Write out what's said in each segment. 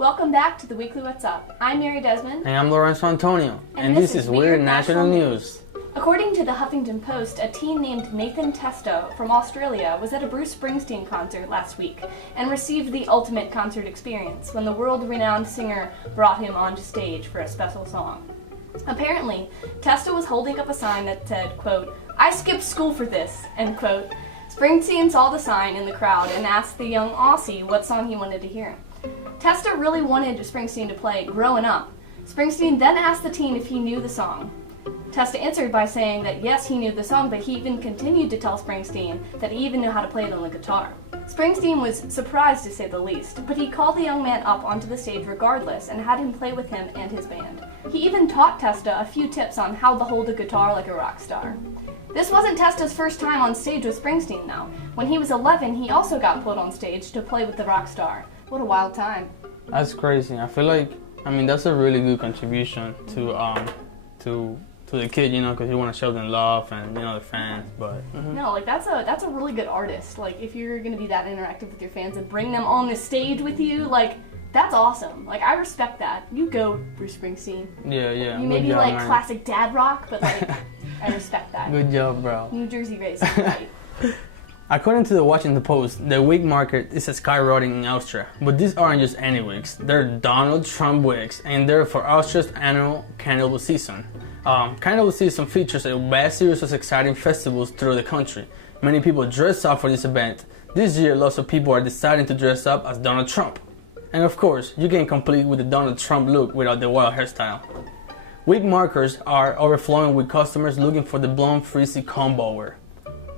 Welcome back to the Weekly What's Up. I'm Mary Desmond. And I'm Lorenzo Antonio. And this is Weird National News. According to the Huffington Post, a teen named Nathan Testo from Australia was at a Bruce Springsteen concert last week and received the ultimate concert experience when the world-renowned singer brought him onto stage for a special song. Apparently, Testo was holding up a sign that said, quote, "I skipped school for this," end quote. Springsteen saw the sign in the crowd and asked the young Aussie what song he wanted to hear. Testo really wanted Springsteen to play Growin' Up. Springsteen then asked the teen if he knew the song. Testo answered by saying that yes, he knew the song, but he even continued to tell Springsteen that he even knew how to play it on the guitar. Springsteen was surprised to say the least, but he called the young man up onto the stage regardless and had him play with him and his band. He even taught Testo a few tips on how to hold a guitar like a rock star. This wasn't Testo's first time on stage with Springsteen, though. When he was 11, he also got put on stage to play with the rock star. What a wild time. That's crazy. I feel like, that's a really good contribution to the kid, because you want to show them love and, the fans, but... No, like, that's a really good artist. Like, if you're going to be that interactive with your fans and bring them on the stage with you, like, that's awesome. Like, I respect that. You go, Bruce Springsteen. Yeah. You may be like classic dad rock, but, like, I respect that. Good job, bro. New Jersey raised, right? According to the Washington Post, the wig market is skyrocketing in Austria. But these aren't just any wigs. They're Donald Trump wigs, and they're for Austria's annual Carnival season. Carnival season features a vast series of exciting festivals throughout the country. Many people dress up for this event. This year, lots of people are deciding to dress up as Donald Trump. And of course, you can complete with the Donald Trump look without the wild hairstyle. Wig markers are overflowing with customers looking for the blonde frizzy comboer.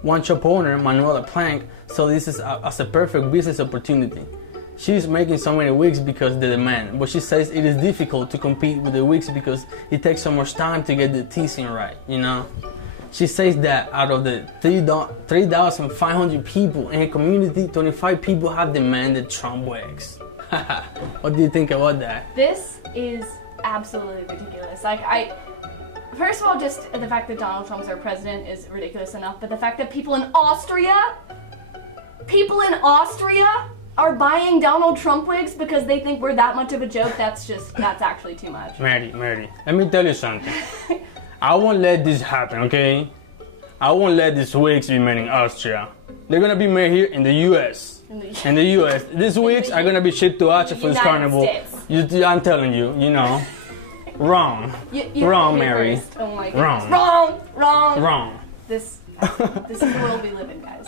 One shop owner, Manuela Plank, saw this as a perfect business opportunity. She's making so many wigs because of the demand, but she says it is difficult to compete with the wigs because it takes so much time to get the teasing right, She says that out of the 3,500 people in her community, 25 people have demanded Trump wigs. What do you think about that? This is absolutely ridiculous. First of all, just the fact that Donald Trump's our president is ridiculous enough, but the fact that people in Austria are buying Donald Trump wigs because they think we're that much of a joke, that's actually too much. Mary, let me tell you something. I won't let this happen, okay? I won't let these wigs be made in Austria. They're gonna be made here in the US. In the US. These wigs are gonna be shipped to Austria for this carnival. I'm telling you, Wrong. Wrong, Mary. First. Oh my goodness. Wrong. This is the world we live in, guys.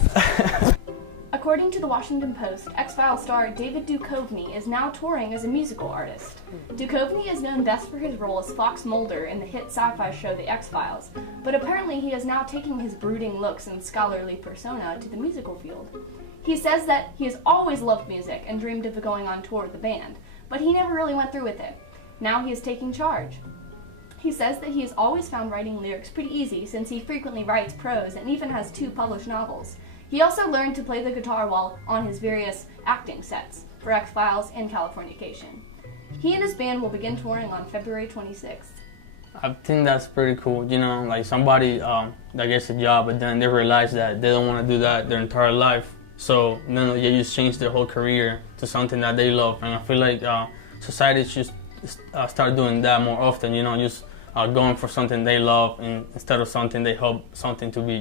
According to the Washington Post, X-Files star David Duchovny is now touring as a musical artist. Duchovny is known best for his role as Fox Mulder in the hit sci-fi show The X-Files, but apparently he is now taking his brooding looks and scholarly persona to the musical field. He says that he has always loved music and dreamed of going on tour with the band, but he never really went through with it. Now he is taking charge. He says that he has always found writing lyrics pretty easy since he frequently writes prose and even has 2 published novels. He also learned to play the guitar while on his various acting sets for X-Files and Californication. He and his band will begin touring on February 26th. I think that's pretty cool, like somebody that gets a job but then they realize that they don't want to do that their entire life. So then they just change their whole career to something that they love. And I feel like society should start doing that more often, just going for something they love instead of something they hope something to be,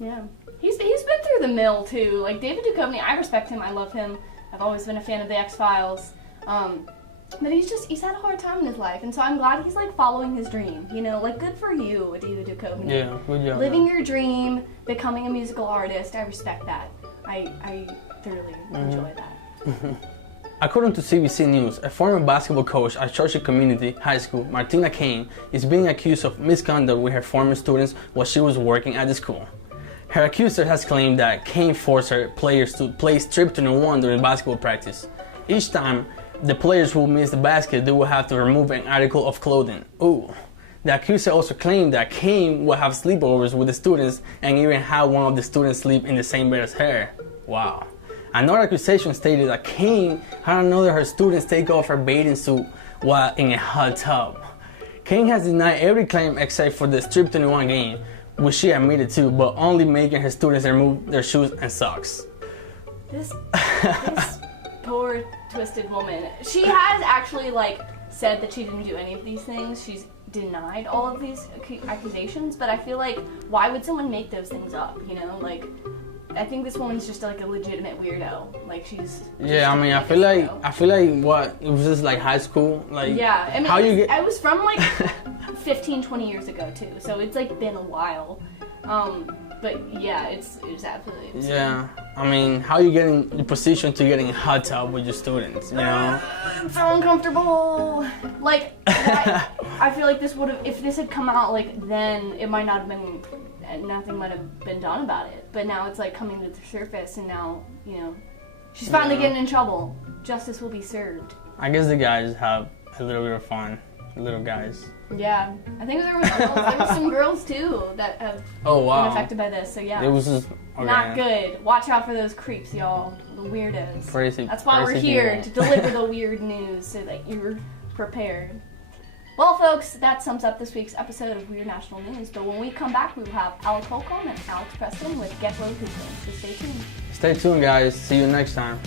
Yeah. He's been through the mill too. Like David Duchovny, I respect him, I love him. I've always been a fan of the X-Files. But he's had a hard time in his life, and so I'm glad he's following his dream. Good for you, David Duchovny. Yeah, good job. Living your dream, becoming a musical artist, I respect that. I thoroughly enjoy that. According to CBC News, a former basketball coach at Churchill Community High School, Martina Kane, is being accused of misconduct with her former students while she was working at the school. Her accuser has claimed that Kane forced her players to play strip to no one during basketball practice. Each time the players will miss the basket, they will have to remove an article of clothing. Ooh. The accuser also claimed that Kane would have sleepovers with the students and even had one of the students sleep in the same bed as her. Wow. Another accusation stated that Kane had another of her students take off her bathing suit while in a hot tub. Kane has denied every claim except for the Strip 21 game, which she admitted to, but only making her students remove their shoes and socks. This poor twisted woman. She has actually, like, said that she didn't do any of these things. She's denied all of these accusations, but I feel like, why would someone make those things up, you know? Like, I think this woman's just, like, a legitimate weirdo. Like, she's... Yeah, I mean, I feel like, what, it was just, like, high school? Like, yeah, I mean, how you get... I was from, like, 15, 20 years ago, too, so it's, like, been a while. But, yeah, it's absolutely insane. Yeah, I mean, how you get in the position to get in a hot tub with your students, you know? It's so uncomfortable. Like, I feel like this would have, if this had come out, like, then it might not have been, nothing might have been done about it. But now it's, like, coming to the surface, and now, you know, she's finally getting in trouble. Justice will be served. I guess the guys have a little bit of fun. Little guys. Yeah, I think there was some girls too that have been affected by this. So yeah, it was just not good. Watch out for those creeps, y'all. The weirdos. Crazy. That's why we're here to deliver the weird news so that you're prepared. Well, folks, that sums up this week's episode of Weird National News. But when we come back, we will have Alec Holcomb and Alex Preston with Get Low Hooping. So stay tuned. Stay tuned, guys. See you next time.